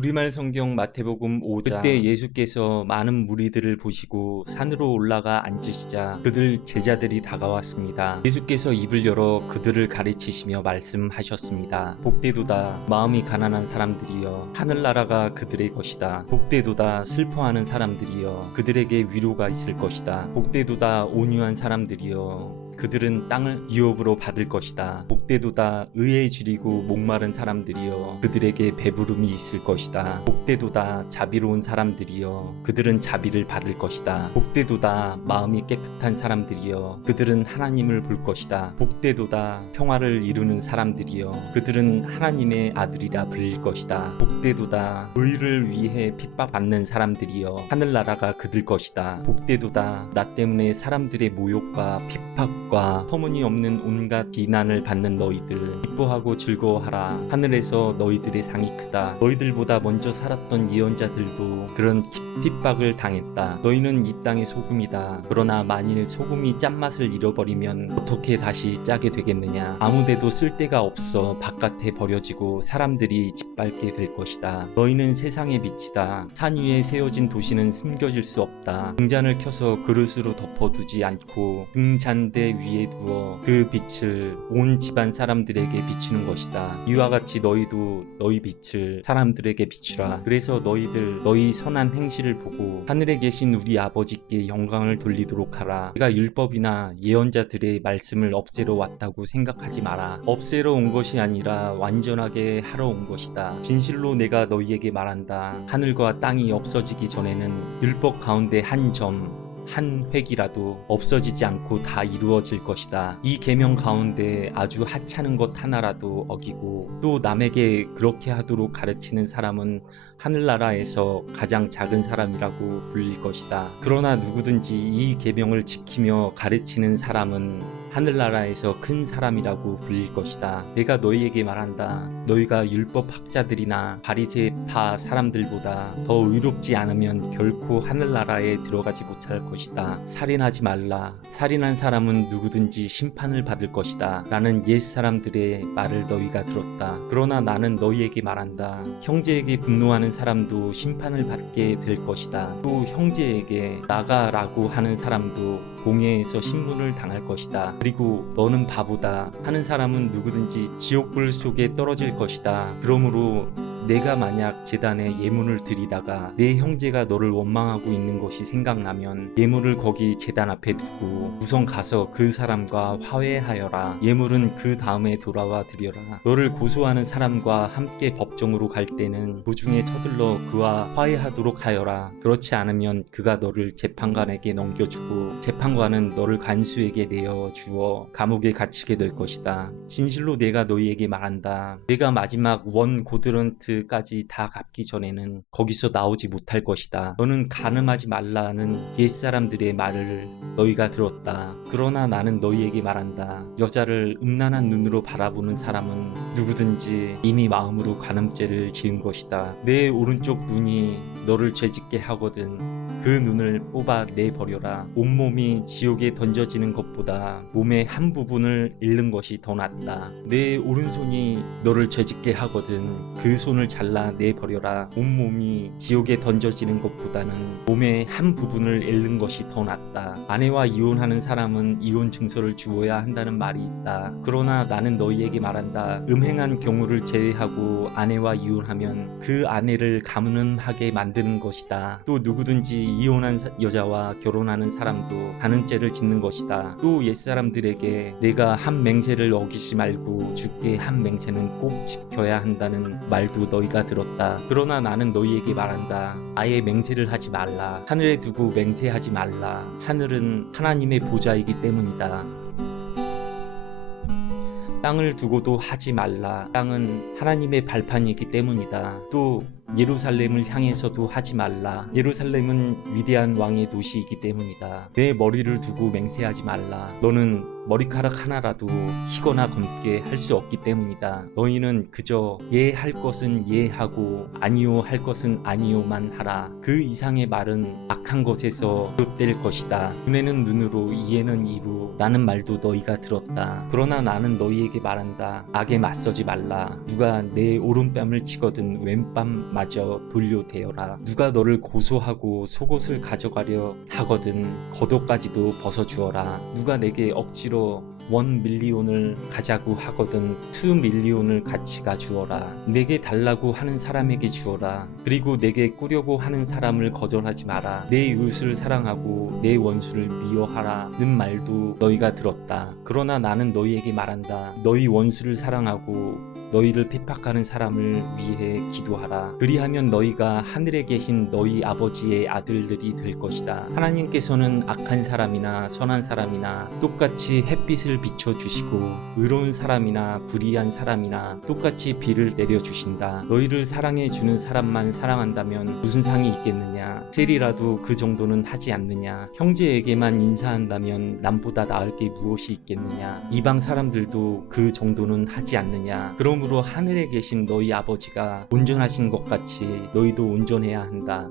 우리말 성경 마태복음 5장. 그때 예수께서 많은 무리들을 보시고 산으로 올라가 앉으시자 그들 제자들이 다가왔습니다. 예수께서 입을 열어 그들을 가르치시며 말씀하셨습니다. 복되도다 마음이 가난한 사람들이여 하늘나라가 그들의 것이다. 복되도다 슬퍼하는 사람들이여 그들에게 위로가 있을 것이다. 복되도다 온유한 사람들이여 그들은 땅을 유업으로 받을 것이다. 복되도다 의에 줄이고 목마른 사람들이여 그들에게 배부름이 있을 것이다. 복되도다 자비로운 사람들이여 그들은 자비를 받을 것이다. 복되도다 마음이 깨끗한 사람들이여 그들은 하나님을 볼 것이다. 복되도다 평화를 이루는 사람들이여 그들은 하나님의 아들이라 불릴 것이다. 복되도다 의를 위해 핍박받는 사람들이여 하늘나라가 그들 것이다. 복되도다 나 때문에 사람들의 모욕과 핍박과 터무니없는 온갖 비난을 받는 너희들 기뻐하고 즐거워하라. 하늘에서 너희들의 상이 크다. 너희들보다 먼저 살았던 예언자들도 그런 핍박을 당했다. 너희는 이 땅의 소금이다. 그러나 만일 소금이 짠맛을 잃어버리면 어떻게 다시 짜게 되겠느냐. 아무데도 쓸데가 없어 바깥에 버려지고 사람들이 짓밟게 될 것이다. 너희는 세상의 빛이다. 산 위에 세워진 도시는 숨겨질 수 없다. 등잔을 켜서 그릇으로 덮어두지 않고 등잔대 위에 두어 그 빛을 온 집안 사람들에게 비추는 것이다. 이와 같이 너희도 너희 빛을 사람들에게 비추라. 그래서 너희들 너희 선한 행실을 보고 하늘에 계신 우리 아버지께 영광을 돌리도록 하라. 내가 율법이나 예언자들의 말씀을 없애러 왔다고 생각하지 마라. 없애러 온 것이 아니라 완전하게 하러 온 것이다. 진실로 내가 너희에게 말한다. 하늘과 땅이 없어지기 전에는 율법 가운데 한 획이라도 없어지지 않고 다 이루어질 것이다. 이 계명 가운데 아주 하찮은 것 하나라도 어기고 또 남에게 그렇게 하도록 가르치는 사람은 하늘나라에서 가장 작은 사람이라고 불릴 것이다. 그러나 누구든지 이 계명을 지키며 가르치는 사람은 하늘나라에서 큰 사람이라고 불릴 것이다. 내가 너희에게 말한다. 너희가 율법학자들이나 바리새파 사람들보다 더 의롭지 않으면 결코 하늘나라에 들어가지 못할 것이다. 살인하지 말라. 살인한 사람은 누구든지 심판을 받을 것이다. 라는 옛사람들의 말을 너희가 들었다. 그러나 나는 너희에게 말한다. 형제에게 분노하는 사람도 심판을 받게 될 것이다. 또 형제에게 나가라고 하는 사람도 공회에서 신문을 당할 것이다. 그리고 너는 바보다 하는 사람은 누구든지 지옥불 속에 떨어질 것이다. 그러므로 내가 만약 제단에 예물을 드리다가 내 형제가 너를 원망하고 있는 것이 생각나면 예물을 거기 제단 앞에 두고 우선 가서 그 사람과 화해하여라. 예물은 그 다음에 돌아와 드려라. 너를 고소하는 사람과 함께 법정으로 갈 때는 도중에 서둘러 그와 화해하도록 하여라. 그렇지 않으면 그가 너를 재판관에게 넘겨주고 재판관은 너를 간수에게 내어 주어 감옥에 갇히게 될 것이다. 진실로 내가 너희에게 말한다. 내가 마지막 원 고드런트 까지 다 갚기 전에는 거기서 나오지 못할 것이다. 너는 간음하지 말라는 옛사람들의 말을 너희가 들었다. 그러나 나는 너희에게 말한다. 여자를 음란한 눈으로 바라보는 사람은 누구든지 이미 마음으로 간음죄를 지은 것이다. 내 오른쪽 눈이 너를 죄짓게 하거든 그 눈을 뽑아 내버려라. 온몸이 지옥에 던져지는 것보다 몸의 한 부분을 잃는 것이 더 낫다. 내 오른손이 너를 죄짓게 하거든 그 손을 잘라 내버려라. 온몸이 지옥에 던져지는 것보다는 몸의 한 부분을 잃는 것이 더 낫다. 아내와 이혼하는 사람은 이혼 증서를 주어야 한다는 말이 있다. 그러나 나는 너희에게 말한다. 음행한 경우를 제외하고 아내와 이혼하면 그 아내를 가늠하게 만드는 것이다. 또 누구든지 이혼한 여자와 결혼하는 사람도 간음죄를 짓는 것이다. 또 옛사람들에게 내가 한 맹세를 어기지 말고 주께 한 맹세는 꼭 지켜야 한다는 말도 너희가 들었다. 그러나 나는 너희에게 말한다. 아예 맹세를 하지 말라. 하늘에 두고 맹세하지 말라. 하늘은 하나님의 보좌이기 때문이다. 땅을 두고도 하지 말라. 땅은 하나님의 발판이기 때문이다. 또 예루살렘을 향해서도 하지 말라. 예루살렘은 위대한 왕의 도시이기 때문이다. 내 머리를 두고 맹세하지 말라. 너는 머리카락 하나라도 희거나 검게 할 수 없기 때문이다. 너희는 그저 예 할 것은 예 하고 아니요 할 것은 아니요만 하라. 그 이상의 말은 악한 것에서 비롯될 것이다. 눈에는 눈으로 이에는 이로 라는 말도 너희가 들었다. 그러나 나는 너희에게 말한다. 악에 맞서지 말라. 누가 내 오른뺨을 치거든 왼뺨마저 돌려대어라. 누가 너를 고소하고 속옷을 가져가려 하거든 겉옷까지도 벗어주어라. 누가 내게 억지로 1밀리온을 가자고 하거든 2밀리온을 같이 가주어라. 내게 달라고 하는 사람에게 주어라. 그리고 내게 꾸려고 하는 사람을 거절하지 마라. 내 이웃을 사랑하고 내 원수를 미워하라는 말도 너희가 들었다. 그러나 나는 너희에게 말한다. 너희 원수를 사랑하고 너희를 핍박하는 사람을 위해 기도하라. 그리하면 너희가 하늘에 계신 너희 아버지의 아들들이 될 것이다. 하나님께서는 악한 사람이나 선한 사람이나 똑같이 햇빛을 비춰주시고 의로운 사람이나 불의한 사람이나 똑같이 비를 내려주신다. 너희를 사랑해주는 사람만 사랑한다면 무슨 상이 있겠느냐? 셀이라도 그 정도는 하지 않느냐? 형제에게만 인사한다면 남보다 나을 게 무엇이 있겠느냐? 이방 사람들도 그 정도는 하지 않느냐? 그러므로 하늘에 계신 너희 아버지가 온전하신 것 같이 너희도 온전해야 한다.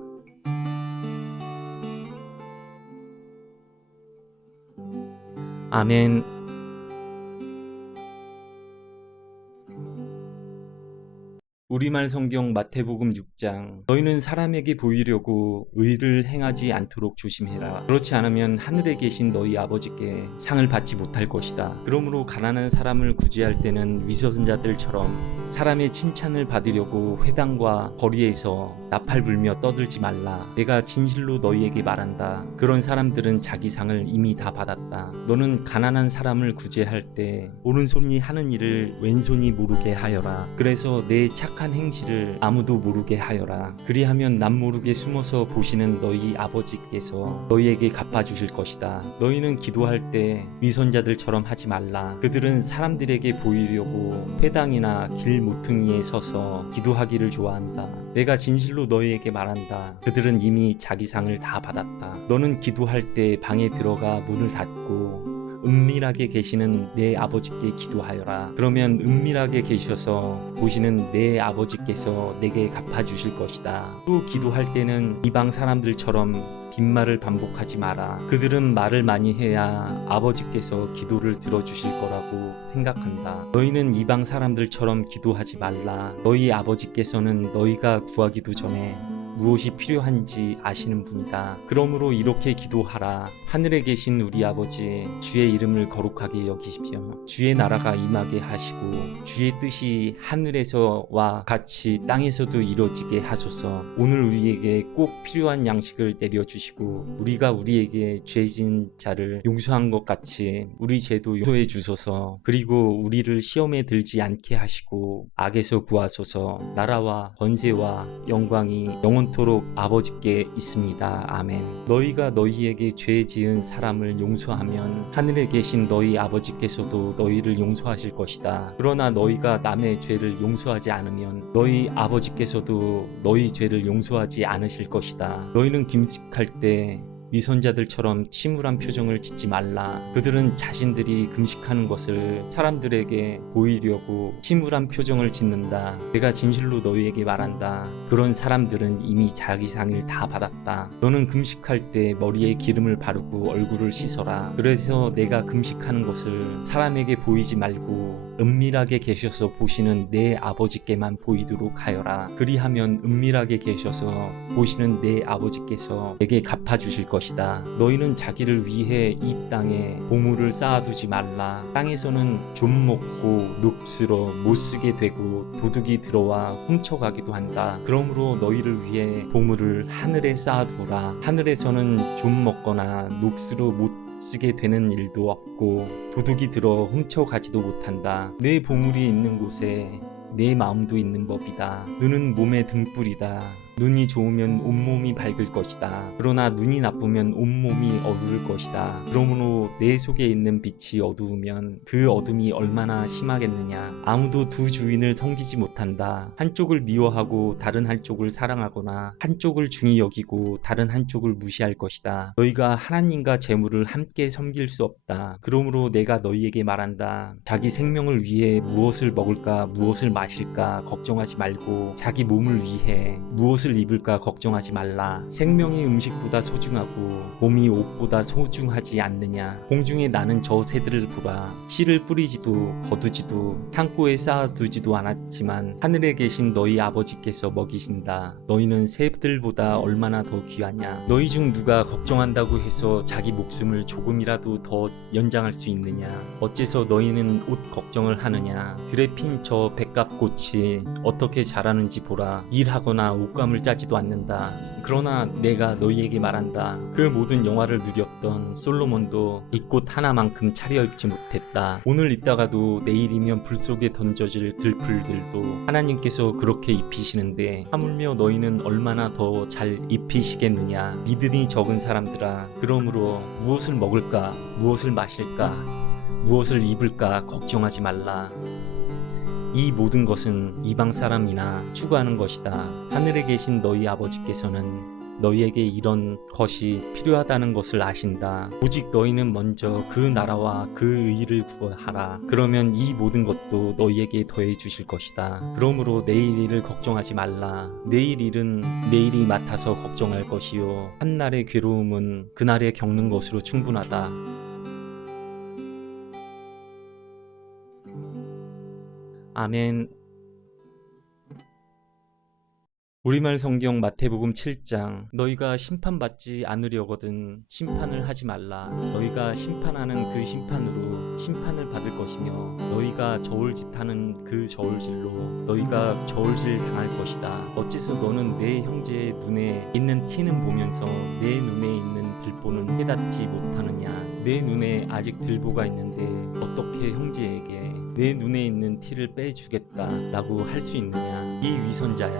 아멘. 우리말 성경 마태복음 6장. 너희는 사람에게 보이려고 의를 행하지 않도록 조심해라. 그렇지 않으면 하늘에 계신 너희 아버지께 상을 받지 못할 것이다. 그러므로 가난한 사람을 구제할 때는 위선자들처럼 사람의 칭찬을 받으려고 회당과 거리에서 나팔 불며 떠들지 말라. 내가 진실로 너희에게 말한다. 그런 사람들은 자기 상을 이미 다 받았다. 너는 가난한 사람을 구제할 때 오른손이 하는 일을 왼손이 모르게 하여라. 그래서 내 착한 행실을 아무도 모르게 하여라. 그리하면 남 모르게 숨어서 보시는 너희 아버지께서 너희에게 갚아주실 것이다. 너희는 기도할 때 위선자들처럼 하지 말라. 그들은 사람들에게 보이려고 회당이나 길 모퉁이에 서서 기도하기를 좋아한다. 내가 진실로 너희에게 말한다. 그들은 이미 자기 상을 다 받았다. 너는 기도할 때 방에 들어가 문을 닫고 은밀하게 계시는 내 아버지께 기도하여라. 그러면 은밀하게 계셔서 보시는 내 아버지께서 내게 갚아주실 것이다. 또 기도할 때는 이방 사람들처럼 빈말을 반복하지 마라. 그들은 말을 많이 해야 아버지께서 기도를 들어주실 거라고 생각한다. 너희는 이방 사람들처럼 기도하지 말라. 너희 아버지께서는 너희가 구하기도 전에 무엇이 필요한지 아시는 분이다. 그러므로 이렇게 기도하라. 하늘에 계신 우리 아버지, 주의 이름을 거룩하게 여기시며 주의 나라가 임하게 하시고 주의 뜻이 하늘에서와 같이 땅에서도 이루어지게 하소서. 오늘 우리에게 꼭 필요한 양식을 내려주시고 우리가 우리에게 죄진 자를 용서한 것 같이 우리 죄도 용서해 주소서. 그리고 우리를 시험에 들지 않게 하시고 악에서 구하소서. 나라와 권세와 영광이 영원토록 아버지께 있습니다. 아멘. 너희가 너희에게 죄 지은 사람을 용서하면 하늘에 계신 너희 아버지께서도 너희를 용서하실 것이다. 그러나 너희가 남의 죄를 용서하지 않으면 너희 아버지께서도 너희 죄를 용서하지 않으실 것이다. 너희는 금식할 때 위선자들처럼 침울한 표정을 짓지 말라. 그들은 자신들이 금식하는 것을 사람들에게 보이려고 침울한 표정을 짓는다. 내가 진실로 너희에게 말한다. 그런 사람들은 이미 자기 상을 다 받았다. 너는 금식할 때 머리에 기름을 바르고 얼굴을 씻어라. 그래서 내가 금식하는 것을 사람에게 보이지 말고 은밀하게 계셔서 보시는 내 아버지께만 보이도록 하여라. 그리하면 은밀하게 계셔서 보시는 내 아버지께서 내게 갚아주실 것이다. 너희는 자기를 위해 이 땅에 보물을 쌓아두지 말라. 땅에서는 좀 먹고 녹슬어 못쓰게 되고 도둑이 들어와 훔쳐가기도 한다. 그러므로 너희를 위해 보물을 하늘에 쌓아두라. 하늘에서는 좀 먹거나 녹슬어 못 쓰게 되는 일도 없고 도둑이 들어 훔쳐가지도 못한다. 내 보물이 있는 곳에 내 마음도 있는 법이다. 눈은 몸의 등불이다. 눈이 좋으면 온몸이 밝을 것이다. 그러나 눈이 나쁘면 온몸이 어두울 것이다. 그러므로 내 속에 있는 빛이 어두우면 그 어둠이 얼마나 심하겠느냐. 아무도 두 주인을 섬기지 못한다. 한쪽을 미워하고 다른 한쪽을 사랑하거나 한쪽을 중히 여기고 다른 한쪽을 무시할 것이다. 너희가 하나님과 재물을 함께 섬길 수 없다. 그러므로 내가 너희에게 말한다. 자기 생명을 위해 무엇을 먹을까 무엇을 마실까 걱정하지 말고 자기 몸을 위해 무엇을 입을까 걱정하지 말라. 생명이 음식보다 소중하고 몸이 옷보다 소중하지 않느냐. 공중에 나는 저 새들을 보라. 씨를 뿌리지도 거두지도 창고에 쌓아두지도 않았지만 하늘에 계신 너희 아버지께서 먹이신다. 너희는 새들보다 얼마나 더 귀하냐. 너희 중 누가 걱정한다고 해서 자기 목숨을 조금이라도 더 연장할 수 있느냐. 어째서 너희는 옷 걱정을 하느냐. 들에 핀 저 백합꽃이 어떻게 자라는지 보라. 일하거나 옷감을 짜지도 않는다. 그러나 내가 너희에게 말한다. 그 모든 영화를 누렸던 솔로몬도 이 꽃 하나만큼 차려입지 못했다. 오늘 있다가도 내일이면 불 속에 던져질 들풀들도 하나님께서 그렇게 입히시는데 하물며 너희는 얼마나 더 잘 입히시겠느냐. 믿음이 적은 사람들아, 그러므로 무엇을 먹을까 무엇을 마실까 무엇을 입을까 걱정하지 말라. 이 모든 것은 이방 사람이나 추구하는 것이다. 하늘에 계신 너희 아버지께서는 너희에게 이런 것이 필요하다는 것을 아신다. 오직 너희는 먼저 그 나라와 그 의를 구하라. 그러면 이 모든 것도 너희에게 더해 주실 것이다. 그러므로 내일 일을 걱정하지 말라. 내일 일은 내일이 맡아서 걱정할 것이요 한날의 괴로움은 그날에 겪는 것으로 충분하다. 아멘. 우리말 성경 마태복음 7장. 너희가 심판받지 않으려거든 심판을 하지 말라. 너희가 심판하는 그 심판으로 심판을 받을 것이며 너희가 저울짓하는 그 저울질로 너희가 저울질 당할 것이다. 어째서 너는 내 형제의 눈에 있는 티는 보면서 내 눈에 있는 들보는 깨닫지 못하느냐. 내 눈에 아직 들보가 있는데 어떻게 형제에게 내 눈에 있는 티를 빼주겠다 라고 할 수 있느냐. 이 위선자야,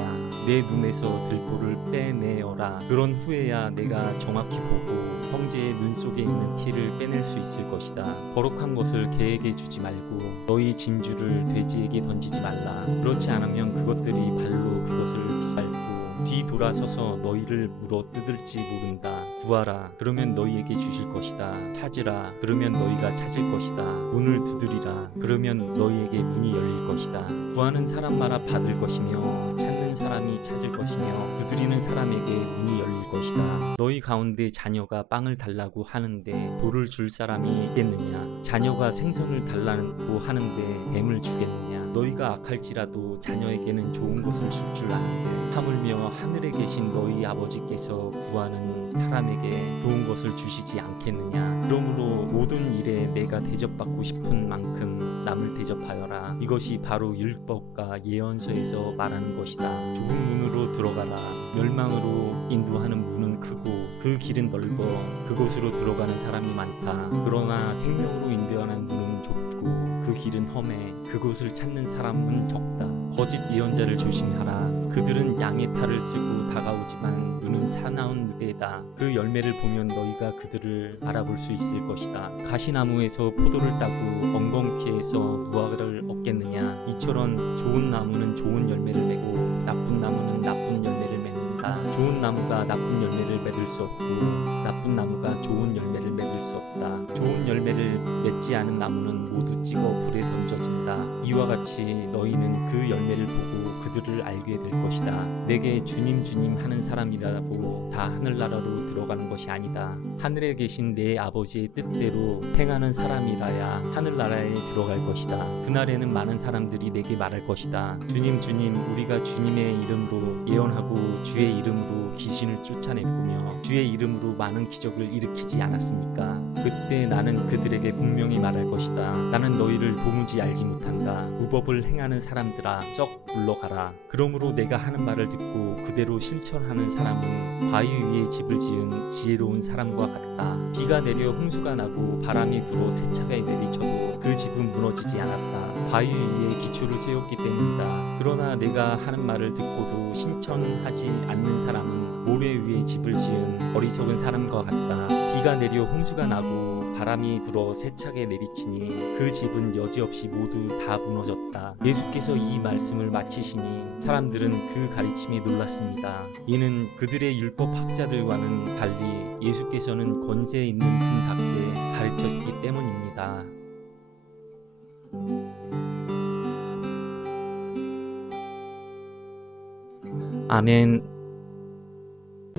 내 눈에서 들보를 빼내어라. 그런 후에야 내가 정확히 보고 형제의 눈 속에 있는 티를 빼낼 수 있을 것이다. 거룩한 것을 개에게 주지 말고 너희 진주를 돼지에게 던지지 말라. 그렇지 않으면 그것들이 발로 그것을 비살고 뒤돌아서서 너희를 물어 뜯을지 모른다. 구하라. 그러면 너희에게 주실 것이다. 찾으라. 그러면 너희가 찾을 것이다. 문을 두드리라. 그러면 너희에게 문이 열릴 것이다. 구하는 사람마다 받을 것이며 찾는 사람이 찾을 것이며 두드리는 사람에게 문이 열릴 것이다. 너희 가운데 자녀가 빵을 달라고 하는데 돌을 줄 사람이 있겠느냐. 자녀가 생선을 달라고 하는데 뱀을 주겠느냐. 너희가 악할지라도 자녀에게는 좋은 것을 줄 줄 아는데 하물며 하늘에 계신 너희 아버지께서 구하는 사람에게 좋은 것을 주시지 않겠느냐. 그러므로 모든 일에 내가 대접받고 싶은 만큼 남을 대접하여라. 이것이 바로 율법과 예언서에서 말하는 것이다. 좁은 문으로 들어가라. 멸망으로 인도하는 문은 크고 그 길은 넓어 그곳으로 들어가는 사람이 많다. 그러나 생명으로 인도하는 문은 좁고 그 길은 험해 그곳을 찾는 사람은 적다. 거짓 예언자를 조심하라. 그들은 양의 탈을 쓰고 다가오지만 눈은 사나운 뇌다. 그 열매를 보면 너희가 그들을 알아볼 수 있을 것이다. 가시나무에서 포도를 따고 엉겅퀴에서 무화과를 얻겠느냐. 이처럼 좋은 나무는 좋은 열매를 맺고 나쁜 나무는 나쁜 열매를 맺는다. 좋은 나무가 나쁜 열매를 맺을 수 없고 나쁜 나무가 좋은 열매를 맺을 수 없다. 좋은 열매를 맺지 않은 나무는 모두 찍어 불에 던져진다. 이와 같이 너희는 그 열매를 보고 그들을 알게 될 것이다. 내게 주님 주님 하는 사람이라고 다 하늘나라로 들어가는 것이 아니다. 하늘에 계신 내 아버지의 뜻대로 행하는 사람이라야 하늘나라에 들어갈 것이다. 그날에는 많은 사람들이 내게 말할 것이다. 주님 주님 우리가 주님의 이름으로 예언하고 주의 이름으로 귀신을 쫓아냈으며 주의 이름으로 많은 기적을 일으키지 않았습니까? 그때 그때 나는 그들에게 분명히 말할 것이다. 나는 너희를 도무지 알지 못한다. 무법을 행하는 사람들아, 썩 물러가라. 그러므로 내가 하는 말을 듣고 그대로 실천하는 사람은 바위 위에 집을 지은 지혜로운 사람과 같다. 비가 내려 홍수가 나고 바람이 불어 세차게 내리쳐도 그 집은 무너지지 않았다. 바위 위에 기초를 세웠기 때문이다. 그러나 내가 하는 말을 듣고도 실천하지 않는 사람은 모래 위에 집을 지은 어리석은 사람과 같다. 비가 내려 홍수가 나고 바람이 불어 세차게 내리치니 그 집은 여지없이 모두 다 무너졌다. 예수께서 이 말씀을 마치시니 사람들은 그 가르침에 놀랐습니다. 이는 그들의 율법 학자들과는 달리 예수께서는 권세 있는 분답게 가르쳤기 때문입니다. 아멘.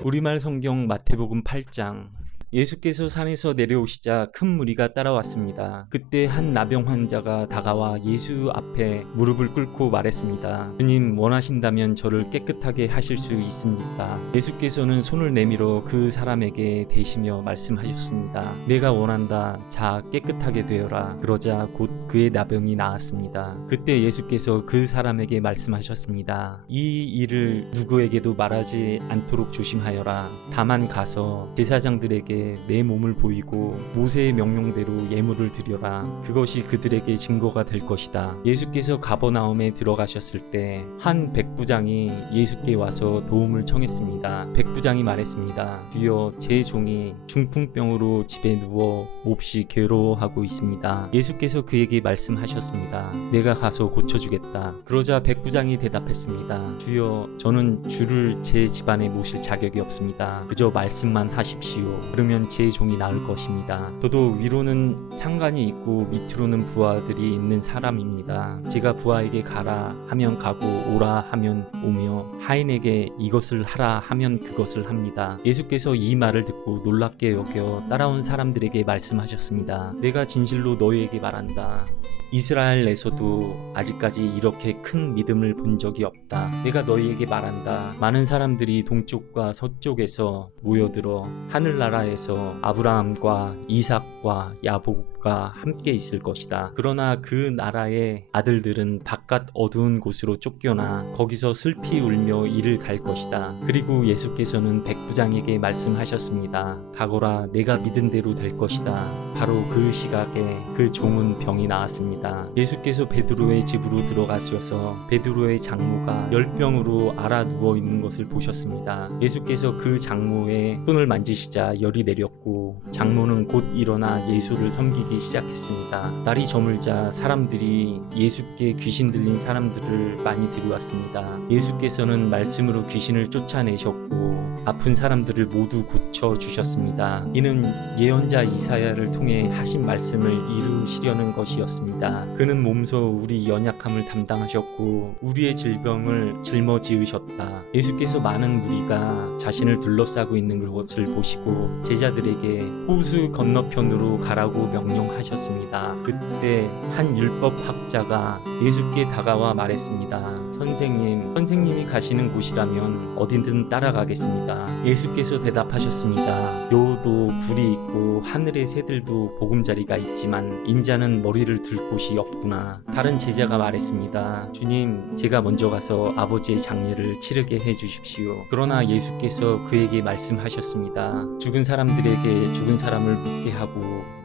우리말 성경 마태복음 8장. 예수께서 산에서 내려오시자 큰 무리가 따라왔습니다. 그때 한 나병 환자가 다가와 예수 앞에 무릎을 꿇고 말했습니다. 주님, 원하신다면 저를 깨끗하게 하실 수 있습니까? 예수께서는 손을 내밀어 그 사람에게 대시며 말씀하셨습니다. 내가 원한다. 자, 깨끗하게 되어라. 그러자 곧 그의 나병이 나았습니다. 그때 예수께서 그 사람에게 말씀하셨습니다. 이 일을 누구에게도 말하지 않도록 조심하여라. 다만 가서 제사장들에게 내 몸을 보이고 모세의 명령대로 예물을 드려라. 그것이 그들에게 증거가 될 것이다. 예수께서 가버나움에 들어가셨을 때 한 백부장이 예수께 와서 도움을 청했습니다. 백부장이 말했습니다. 주여, 제 종이 중풍병으로 집에 누워 몹시 괴로워하고 있습니다. 예수께서 그에게 말씀하셨습니다. 내가 가서 고쳐주겠다. 그러자 백부장이 대답했습니다. 주여, 저는 주를 제 집안에 모실 자격이 없습니다. 그저 말씀만 하십시오. 그러면 제 종이 나을 것입니다. 저도 위로는 상관이 있고 밑으로는 부하들이 있는 사람입니다. 제가 부하에게 가라 하면 가고 오라 하면 오며 하인에게 이것을 하라 하면 그것을 합니다. 예수께서 이 말을 듣고 놀랍게 여겨 따라온 사람들에게 말씀하셨습니다. 내가 진실로 너희에게 말한다. 이스라엘에서도 아직까지 이렇게 큰 믿음을 본 적이 없다. 내가 너희에게 말한다. 많은 사람들이 동쪽과 서쪽에서 모여들어 하늘나라에서 아브라함과 이삭과 야곱과 함께 있을 것이다. 그러나 그 나라의 아들들은 바깥 어두운 곳으로 쫓겨나 거기서 슬피 울며 이를 갈 것이다. 그리고 예수께서는 백부장에게 말씀하셨습니다. 가거라, 내가 믿은 대로 될 것이다. 바로 그 시각에 그 종은 병이 나았습니다. 예수께서 베드로의 집으로 들어가셔서 베드로의 장모가 열병으로 앓아 누워 있는 것을 보셨습니다. 예수께서 그 장모의 손을 만지시자 열이 내렸고 장모는 곧 일어나 예수를 섬기기 시작했습니다. 날이 저물자 사람들이 예수께 귀신 들린 사람들을 많이 데려왔습니다. 예수께서는 말씀으로 귀신을 쫓아내셨고 아픈 사람들을 모두 고쳐주셨습니다. 이는 예언자 이사야를 통해 하신 말씀을 이루시려는 것이었습니다. 그는 몸소 우리 연약함을 담당하셨고 우리의 질병을 짊어지으셨다. 예수께서 많은 무리가 자신을 둘러싸고 있는 것을 보시고 제자들에게 호수 건너편으로 가라고 명령하셨습니다. 그때 한 율법학자가 예수께 다가와 말했습니다. 선생님이 가시는 곳이라면 어디든 따라가겠습니다. 예수께서 대답하셨습니다. 묘도 굴이 있고 하늘의 새들도 보금자리가 있지만 인자는 머리를 둘 곳이 없구나. 다른 제자가 말했습니다. 주님, 제가 먼저 가서 아버지의 장례를 치르게 해주십시오. 그러나 예수께서 그에게 말씀하셨습니다. 죽은 사람들에게 죽은 사람을 묻게 하고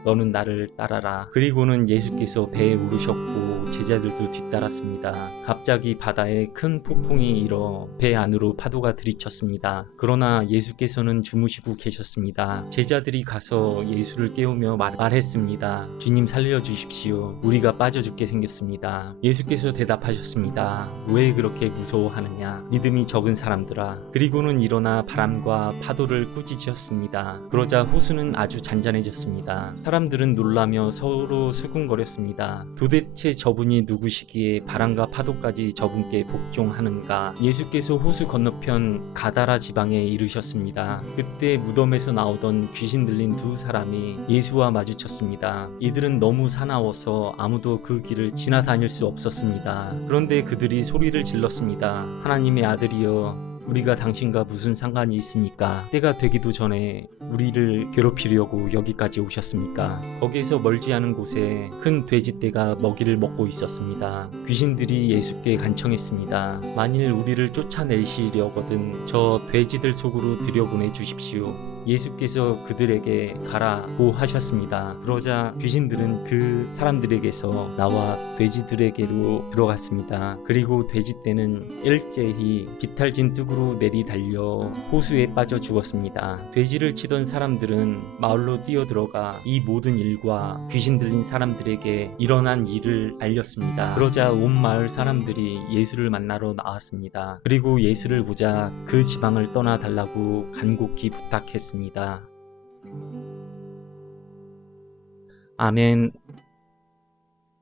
너는 나를 따라라. 그리고는 예수께서 배에 오르셨고 제자들도 뒤따랐습니다. 갑자기 바다에 큰 폭풍이 일어 배 안으로 파도가 들이쳤습니다. 그러나 예수께서는 주무시고 계셨습니다. 제자들이 가서 예수를 깨우며 말했습니다. 주님, 살려주십시오. 우리가 빠져 죽게 생겼습니다. 예수께서 대답하셨습니다. 왜 그렇게 무서워하느냐? 믿음이 적은 사람들아. 그리고는 일어나 바람과 파도를 꾸짖으셨습니다. 그러자 호수는 아주 잔잔해졌습니다. 사람들은 놀라며 서로 수군거렸습니다. 도대체 저분이 누구시기에 바람과 파도까지 저분께 복종하는가? 예수께서 호수 건너편 가다라 지방에 이르셨습니다. 그때 무덤에서 나오던 귀신 들린 두 사람이 예수와 마주쳤습니다. 이들은 너무 사나워서 아무도 그 길을 지나다닐 수 없었습니다. 그런데 그들이 소리를 질렀습니다. 하나님의 아들이여, 우리가 당신과 무슨 상관이 있습니까? 때가 되기도 전에 우리를 괴롭히려고 여기까지 오셨습니까? 거기에서 멀지 않은 곳에 큰 돼지떼가 먹이를 먹고 있었습니다. 귀신들이 예수께 간청했습니다. 만일 우리를 쫓아내시려거든 저 돼지들 속으로 들여보내 주십시오. 예수께서 그들에게 가라고 하셨습니다. 그러자 귀신들은 그 사람들에게서 나와 돼지들에게로 들어갔습니다. 그리고 돼지떼는 일제히 비탈진 뚝으로 내리달려 호수에 빠져 죽었습니다. 돼지를 치던 사람들은 마을로 뛰어들어가 이 모든 일과 귀신 들린 사람들에게 일어난 일을 알렸습니다. 그러자 온 마을 사람들이 예수를 만나러 나왔습니다. 그리고 예수를 보자 그 지방을 떠나달라고 간곡히 부탁했습니다. 아멘.